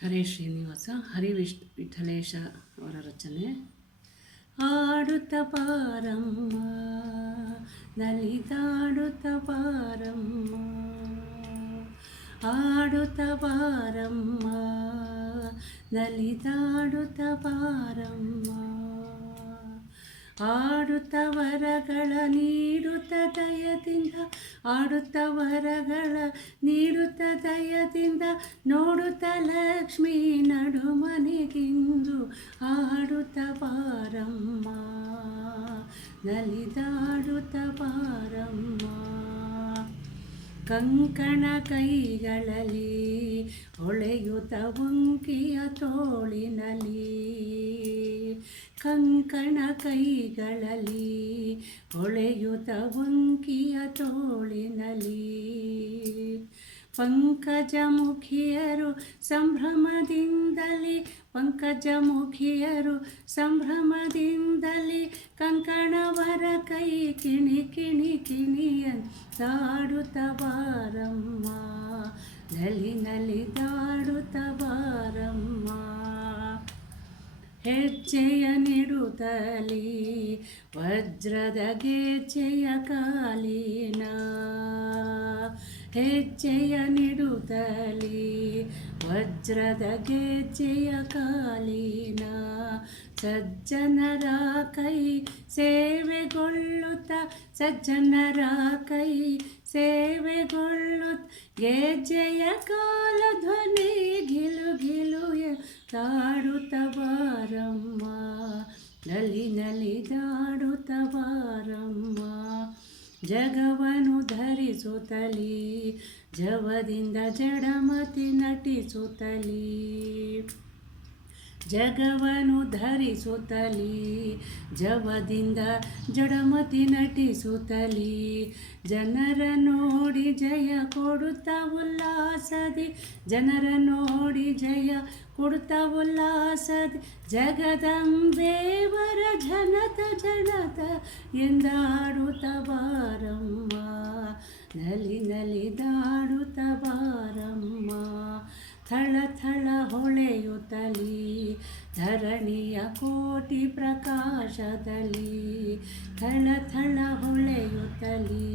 ಹರೇ ಶ್ರೀನಿವಾಸ ವಿಠಲೇಶ ಅವರ ರಚನೆ. ಆಡುತ್ತ ಪಾರಮ್ಮ ನಲಿದಾಡುತ್ತ ಪಾರಮ್ಮ, ಆಡುತ್ತ ಪಾರಮ್ಮ ನಲಿದಾಡುತ್ತ ಪಾರಮ್ಮ, ಆಡುತ್ತ ವರಗಳ ನೀಡುತ್ತ ದಯದಿಂದ, ಆಡುತ್ತ ವರಗಳ ನೀಡುತ್ತ ದಯದಿಂದ, ನೋಡುತ್ತ ಲಕ್ಷ್ಮೀ ನಡುಮನೆಗಿಂದು, ಆಡುತ್ತ ಪಾರಮ್ಮ ನಲಿದಾಡುತ್ತ ಪಾರಮ್ಮ. ಕಂಕಣ ಕೈಗಳಲ್ಲಿ ಹೊಳೆಯುತ್ತ ವಂಕಿಯ ತೋಳಿನಲ್ಲಿ, ಕಂಕಣ ಕೈಗಳಲ್ಲಿ ಹೊಳೆಯುತ್ತ ವಂಕಿಯ ತೋಳಿನಲ್ಲಿ, ಪಂಕಜಮುಖಿಯರು ಸಂಭ್ರಮದಿಂದಲೇ, ಪಂಕಜಮುಖಿಯರು ಸಂಭ್ರಮದಿಂದಲೇ, ಕಂಕಣವರ ಕೈ ಕಿಣಿ ಕಿಣಿ ಕಿಣಿಯಂತಾಡುತ್ತ ಬಾರಮ್ಮ ನಲಿ ನಲಿದಾಡುತ್ತ ಬಾರಮ್ಮ. ಹೆಜ್ಜೆಯ ನಿಡುತ್ತಲೇ ವಜ್ರದ ಗೆಜ್ಜೆಯ ಕಾಲಿನ, ಹೆಜ್ಜೆಯ ನಿಡುತ್ತಲೇ ವಜ್ರದ ಗೆಜ್ಜೆಯ ಕಾಲಿನ, ಸಜ್ಜನರ ಕೈ ಸೇವೆಗೊಳ್ಳುತ್ತ, ಸಜ್ಜನರ ಕೈ ಸೇವೆಗೊಳ್ಳುತ್ತ, ಗೆಜ್ಜೆಯ ಕಾಲ ಧ್ವನಿ ಗಿಲು ಗಿಲು ತಾಡುತ್ತ ಬಾರಮ್ಮ ನಲಿ ನಲಿದಾಡುತ್ತ ಬಾರಮ್ಮ. ಜಗವನ್ನು ಧರಿಸುತ್ತಲೇ ಜವದಿಂದ ಜಡಮತಿ ನಟಿಸುತ್ತಲೇ, ಜಗವನ್ನು ಧರಿಸುತ್ತಲೇ ಜವದಿಂದ ಜಡಮತಿ ನಟಿಸುತ್ತಲೇ, ಜನರ ನೋಡಿ ಜಯ ಕೊಡುತ್ತ ಉಲ್ಲಾಸದಿ, ಜನರ ನೋಡಿ ಜಯ ಕೊಡುತ್ತ ಉಲ್ಲಾಸದಿ, ಜಗದಂಬೇವರ ಜನತ ಜನತ ಎಂದಾಡುತ್ತ ಬಾರಮ್ಮ ನಲಿ ನಲಿದಾಡುತ್ತ ಬಾರಮ್ಮ. ಥಳ ಥಳ ಹೊಳೆಯುತ್ತಲೇ ಧರಣಿಯ ಕೋಟಿ ಪ್ರಕಾಶದಲ್ಲಿ, ಥಳ ಥಳ ಹೊಳೆಯುತ್ತಲೇ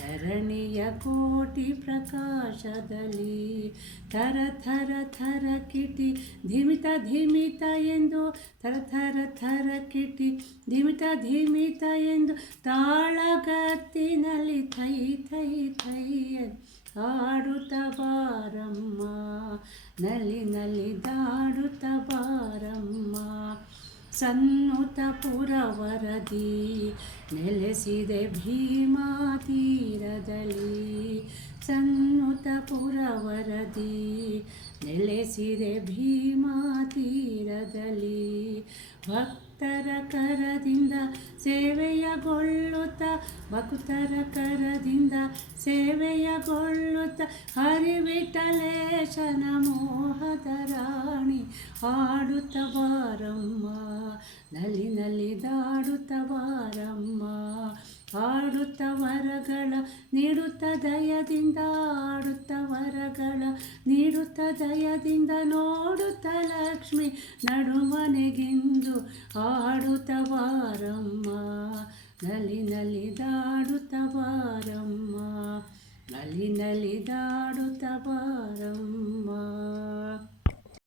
ಧರಣಿಯ ಕೋಟಿ ಪ್ರಕಾಶದಲ್ಲಿ, ಥರ ಥರ ಥರ ಕಿಟಿ ಧಿಮಿತ ಧಿಮಿತ ಎಂದು, ಥರ ಥರ ಥರ ಕಿಟಿ ಧಿಮಿತ ಧಿಮಿತ ಎಂದು, ತಾಳಗತ್ತಿನಲ್ಲಿ ಥೈ ಥೈ ಥೈ ಆಡುತ್ತ ಬಾರಮ್ಮ ನಲಿ ನಲಿದಾಡುತ್ತ ಬಾರಮ್ಮ. ಸನ್ನುತ ಪುರವರದಿ ನೆಲೆಸಿದೆ ಭೀಮಾ ತೀರದಲ್ಲಿ, ಸನ್ನುತ ಪುರವರದಿ ನೆಲೆಸಿದೆ ಭೀಮಾ ತೀರದಲ್ಲಿ, ಭಕ್ತರ ಕರದಿಂದ ಸೇವೆಯಗೊಳ್ಳುತ್ತ, ಭಕ್ತರ ಕರದಿಂದ ಸೇವೆಯಗೊಳ್ಳುತ್ತ, ಹರಿವಿಠಲೇಶನ ಮೋಹದ ರಾಣಿ ಆಡುತ್ತ ಬಾರಮ್ಮ ನಲಿ ನಲಿದಾಡುತ್ತ ಬಾರಮ್ಮ. ಆಡುತ್ತ ವರಗಳ ನೀಡುತ್ತ ದಯದಿಂದ, ಆಡುತ್ತ ವರಗಳ ನೀಡುತ್ತ ದಯದಿಂದ, ನೋಡುತ್ತ ಲಕ್ಷ್ಮಿ ನಡುಮನೆಗಿಂದು, ಆಡುತ್ತ ಬಾರಮ್ಮ ನಲಿ ನಲಿದಾಡುತ್ತ ಬಾರಮ್ಮ ನಲಿ ನಲಿದಾಡುತ್ತ ಬಾರಮ್ಮ.